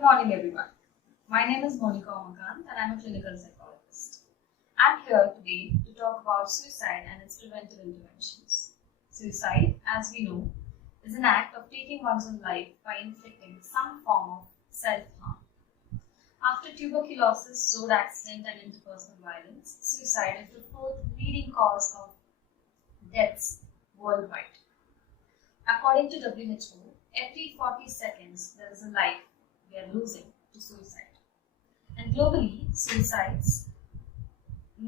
Good morning, everyone. My name is Monika Umakantha and I'm a clinical psychologist. I'm here today to talk about suicide and its preventive interventions. Suicide, as we know, is an act of taking one's own life by inflicting some form of self-harm. After tuberculosis, road accident and interpersonal violence, suicide is the fourth leading cause of deaths worldwide. According to WHO, every 40 seconds there is a life we are losing to suicide. And globally, suicides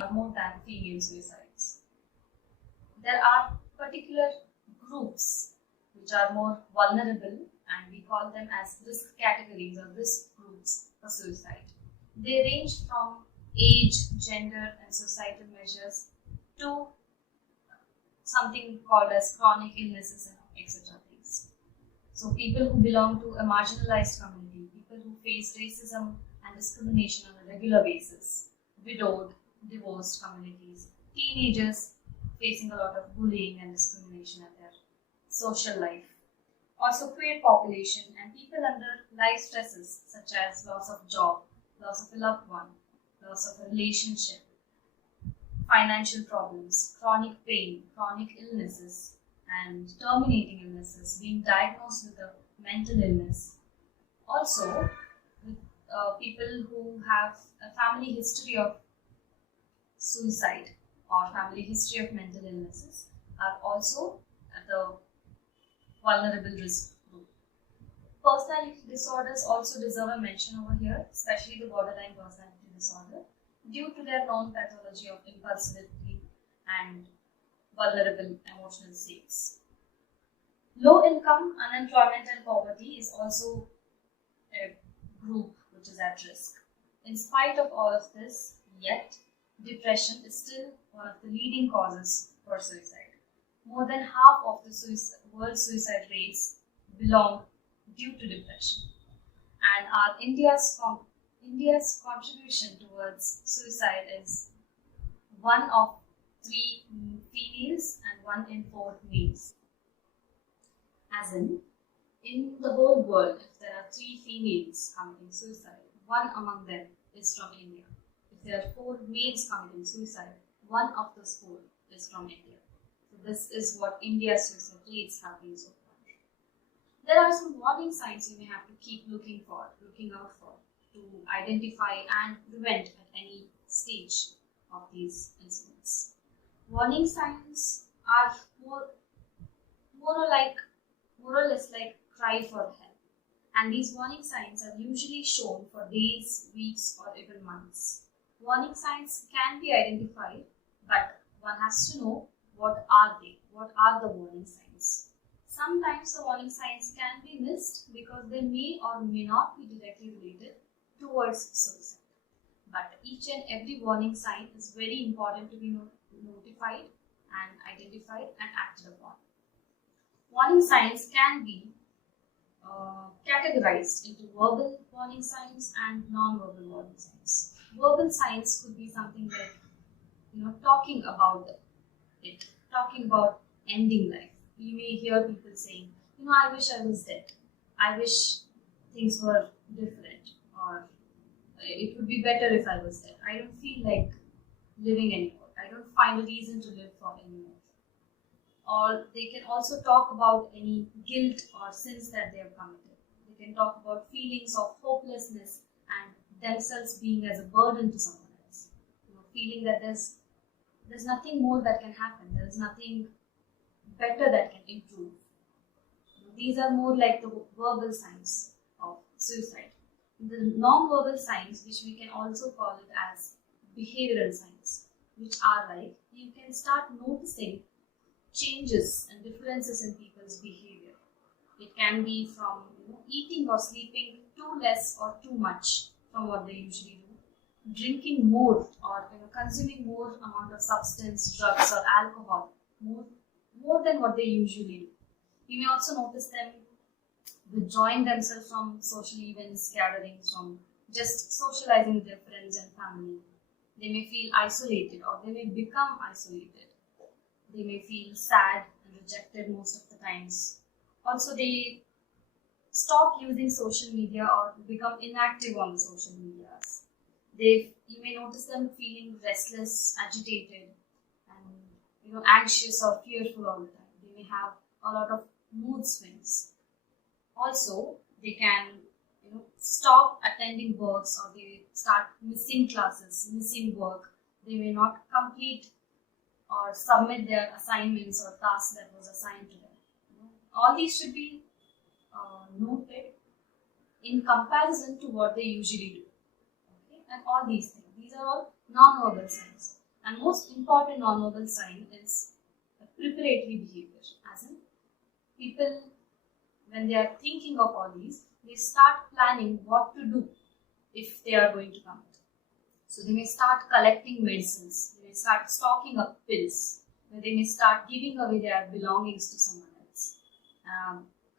are more than female suicides. There are particular groups which are more vulnerable, and we call them as risk categories or risk groups for suicide. They range from age, gender and societal measures to something called as chronic illnesses and etc. things. So people who belong to a marginalized community, people who face racism and discrimination on a regular basis, widowed, divorced communities, teenagers facing a lot of bullying and discrimination at their social life, also queer population and people under life stresses such as loss of job, loss of a loved one, loss of a relationship, financial problems, chronic pain, chronic illnesses, and terminating illnesses, being diagnosed with a mental illness. Also, with people who have a family history of suicide or family history of mental illnesses are also at the vulnerable risk group. Personality disorders also deserve a mention over here, especially the borderline personality disorder, due to their known pathology of impulsivity and vulnerable emotional states. Low income, unemployment and poverty is also a group which is at risk. In spite of all of this, yet depression is still one of the leading causes for suicide. More than half of the world suicide rates belong due to depression. And our India's contribution towards suicide is 1 of 3 females and 1 in 4 males. As in the whole world, if there are 3 females committing suicide, 1 among them is from India. If there are 4 males committing suicide, 1 of those 4 is from India. So this is what India's suicide rates have been so far. There are some warning signs you may have to keep looking out for, to identify and prevent at any stage of these incidents. Warning signs are more or less like cry for help, and these warning signs are usually shown for days, weeks or even months. Warning signs can be identified, but one has to know what are they, what are the warning signs. Sometimes the warning signs can be missed because they may or may not be directly related towards suicide. But each and every warning sign is very important to be notified and identified and acted upon. Warning signs can be categorized into verbal warning signs and non-verbal warning signs. Verbal signs could be something like, talking about it, talking about ending life. You may hear people saying, I wish I was dead. I wish things were different, or it would be better if I was dead. I don't feel like living anymore. I don't find a reason to live for anymore. Or they can also talk about any guilt or sins that they have committed. They can talk about feelings of hopelessness and themselves being as a burden to someone else. Feeling that there's nothing more that can happen. There is nothing better that can improve. These are more like the verbal signs of suicide. The non-verbal signs, which we can also call it as behavioral signs, which are like you can start noticing changes and differences in people's behavior. It can be from eating or sleeping too less or too much from what they usually do, drinking more or consuming more amount of substance, drugs or alcohol, more than what they usually do. You may also notice them withdrawing themselves from social events, gatherings, from just socializing with their friends and family. They may feel isolated or they may become isolated. They may feel sad and rejected most of the times. Also, they stop using social media or become inactive on the social medias. You may notice them feeling restless, agitated, and anxious or fearful all the time. They may have a lot of mood swings. Also, they can stop attending works, or they start missing classes, missing work. They may not complete or submit their assignments or tasks that was assigned to them. All these should be noted in comparison to what they usually do. Okay? And all these things, these are all non-verbal signs. And most important non-verbal sign is preparatory behavior, as in people, when they are thinking of all these, they start planning what to do if they are going to commit. So they may start collecting medicines, they may start stocking up pills, they may start giving away their belongings to someone else,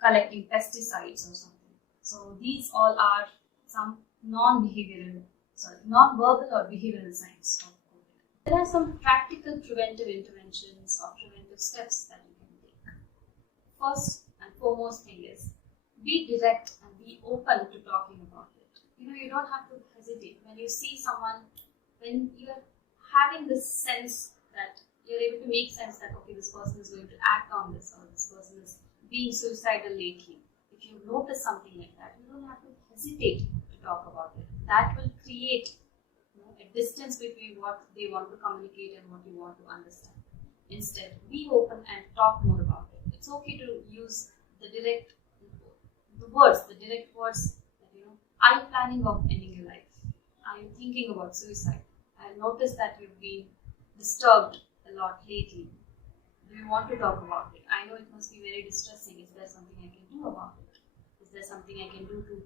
collecting pesticides or something. So these all are some non-verbal or behavioral signs of COVID. There are some practical preventive interventions or preventive steps that you can take. First and foremost thing is, be direct and be open to talking about it. You don't have to hesitate. When you see someone, when you're having this sense that you're able to make sense that, okay, this person is going to act on this, or this person is being suicidal lately. If you notice something like that, you don't have to hesitate to talk about it. That will create a distance between what they want to communicate and what you want to understand. Instead, be open and talk more about it. It's okay to use the direct words that, are you planning of ending your life? Are you thinking about suicide? I noticed that you've been disturbed a lot lately. Do you want to talk about it? I know it must be very distressing. Is there something I can do about it? Is there something I can do to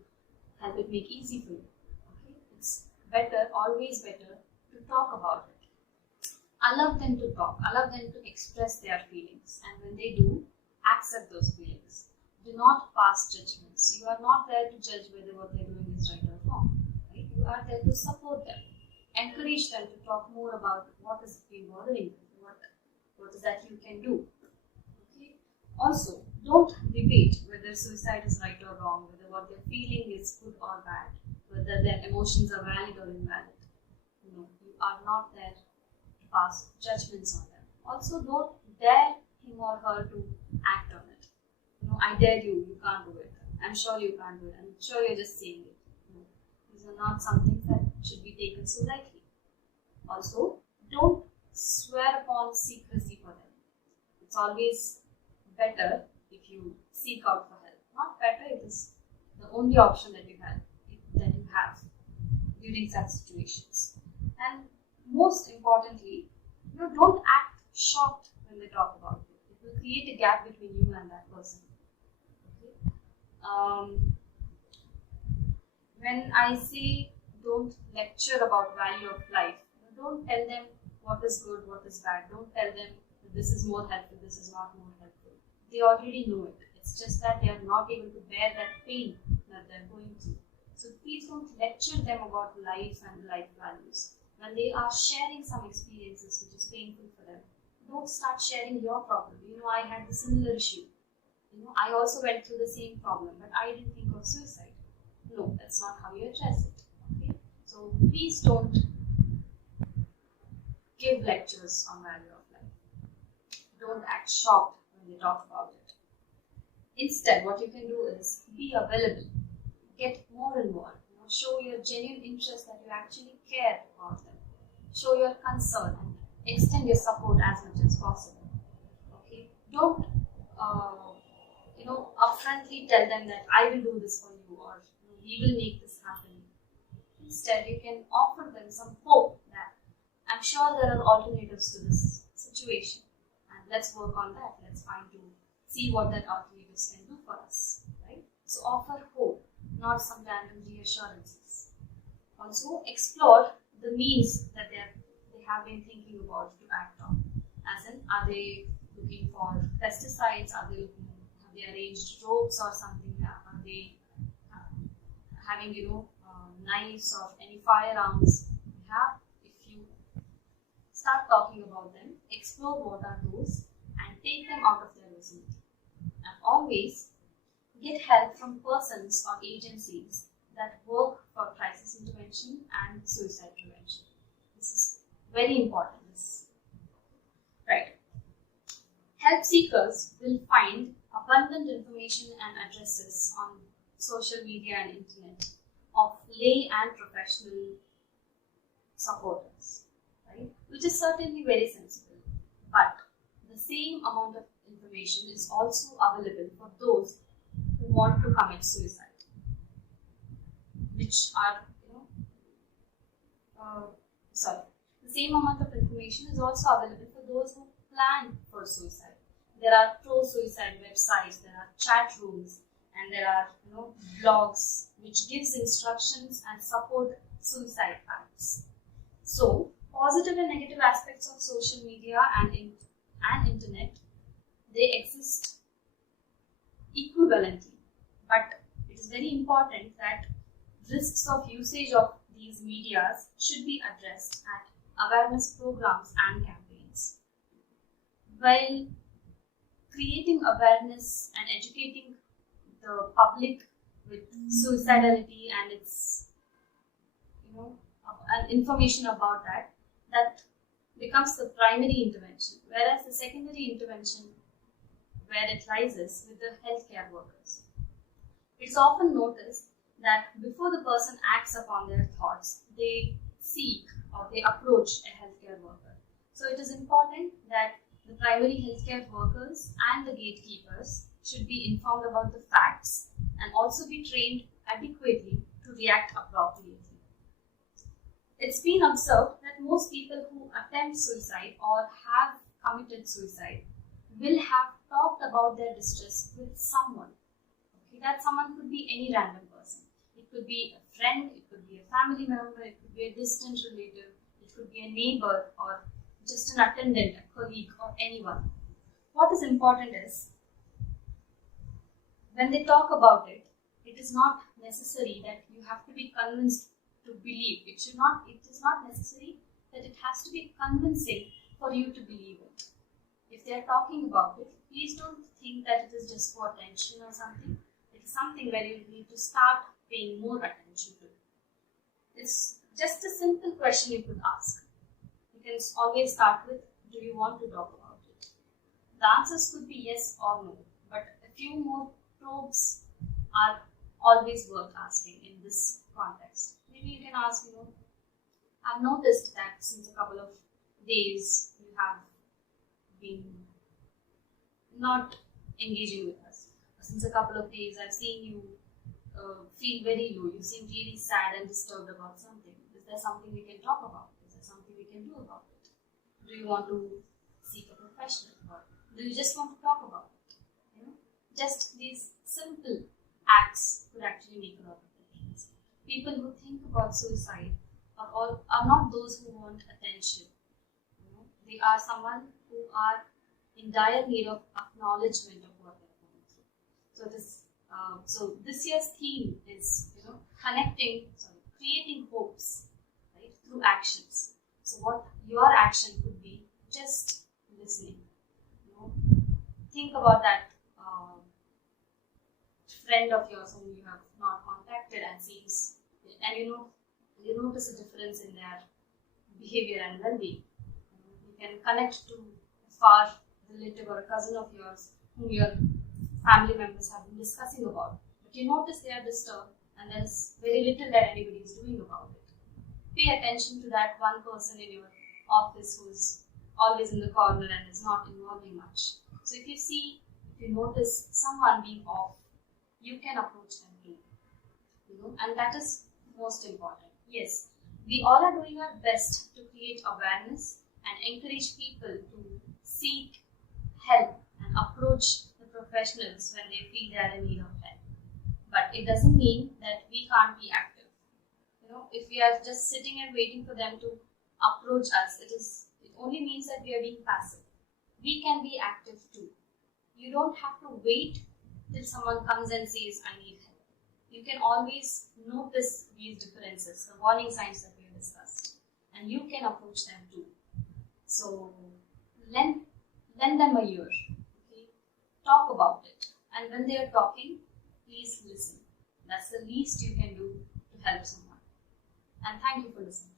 help it make easy for you? Okay? It's better, always better, to talk about it. Allow them to talk. Allow them to express their feelings. And when they do, accept those feelings. Do not pass judgments. You are not there to judge whether what they're doing is right or wrong. Right? You are there to support them. Encourage them to talk more about what is been bothering them. What is that you can do. Okay? Also, don't debate whether suicide is right or wrong, whether what they're feeling is good or bad, whether their emotions are valid or invalid. You are not there to pass judgments on them. Also, don't dare him or her to act on it. I dare you, you can't do it. I'm sure you can't do it. I'm sure you're just saying it. These are not something that should be taken so lightly. Also, don't swear upon secrecy for them. It's always better if you seek out for help. Not better, it is the only option that you have during such situations. And most importantly, don't act shocked when they talk about it. It will create a gap between you and that person. When I say don't lecture about value of life, don't tell them what is good, what is bad. Don't tell them that this is more helpful, this is not more helpful. They already know it. It's just that they are not able to bear that pain that they're going through. So please don't lecture them about life and life values. When they are sharing some experiences which is painful for them, don't start sharing your problem. I had the similar issue. I also went through the same problem, but I didn't think of suicide. No, that's not how you address it. Okay? So please don't give lectures on value of life. Don't act shocked when they talk about it. Instead, what you can do is be available. Get more and more. Show your genuine interest that you actually care about them. Show your concern and extend your support as much as possible. Okay? Don't upfrontly tell them that I will do this for you, or we will make this happen. Instead, you can offer them some hope that I'm sure there are alternatives to this situation, and let's work on that. Let's find to see what that alternatives can do for us. Right? So offer hope, not some random reassurances. Also, explore the means that they have been thinking about to act on. As in, are they looking for pesticides? Have they arranged ropes or something? Are they having knives or any firearms? If you start talking about them, explore what are those and take them out of their vicinity. And always get help from persons or agencies that work for crisis intervention and suicide prevention. This is very important. Right. Help seekers will find abundant information and addresses on social media and internet of lay and professional supporters, right? Which is certainly very sensible. But the same amount of information is also available for those who want to commit suicide, which are, the same amount of information is also available for those who plan for suicide. There are pro-suicide websites, there are chat rooms, and there are blogs which gives instructions and support suicide acts. So, positive and negative aspects of social media and internet, they exist equivalently, but it is very important that risks of usage of these medias should be addressed at awareness programs and campaigns. While creating awareness and educating the public with suicidality and its and information about that becomes the primary intervention, whereas the secondary intervention, where it lies, is with the healthcare workers. It's often noticed that before the person acts upon their thoughts, they seek or they approach a healthcare worker. So it is important that the primary healthcare workers and the gatekeepers should be informed about the facts and also be trained adequately to react appropriately. It's been observed that most people who attempt suicide or have committed suicide will have talked about their distress with someone. Okay, that someone could be any random person. It could be a friend, it could be a family member, it could be a distant relative, it could be a neighbor or just an attendant, a colleague, or anyone. What is important is, when they talk about it, it is not necessary that you have to be convinced to believe. It is not necessary that it has to be convincing for you to believe it. If they are talking about it, please don't think that it is just for attention or something. It is something where you need to start paying more attention to. It's just a simple question you could ask. You can always start with, do you want to talk about it? The answers could be yes or no, but a few more probes are always worth asking in this context. Maybe you can ask, I've noticed that since a couple of days you have been not engaging with us. Since a couple of days I've seen you feel very low. You seem really sad and disturbed about something. Is there something we can talk about? Is there something we can do about it? Do you want to seek a professional, or do you just want to talk about it? Just these simple acts could actually make a lot of difference. People who think about suicide are not those who want attention. They are someone who are in dire need of acknowledgement of what they're going through. So this year's theme is creating hopes, right, through actions. So what your action could be, just listening. Think about that friend of yours whom you have not contacted and you notice a difference in their behavior and well-being. You can connect to a far relative or a cousin of yours whom your family members have been discussing about, but you notice they are disturbed and there's very little that anybody is doing about it. Pay attention to that one person in your office who's always in the corner and is not involving much. So if you notice someone being off, you can approach them too. And that is most important. Yes, we all are doing our best to create awareness and encourage people to seek help and approach the professionals when they feel they are in need of help. But it doesn't mean that we can't be active. If we are just sitting and waiting for them to approach us, it only means that we are being passive. We can be active too. You don't have to wait till someone comes and says, I need help. You can always notice these differences, the warning signs that we have discussed, and you can approach them too. So lend them a ear. Okay? Talk about it. And when they are talking, please listen. That's the least you can do to help someone. And thank you for listening.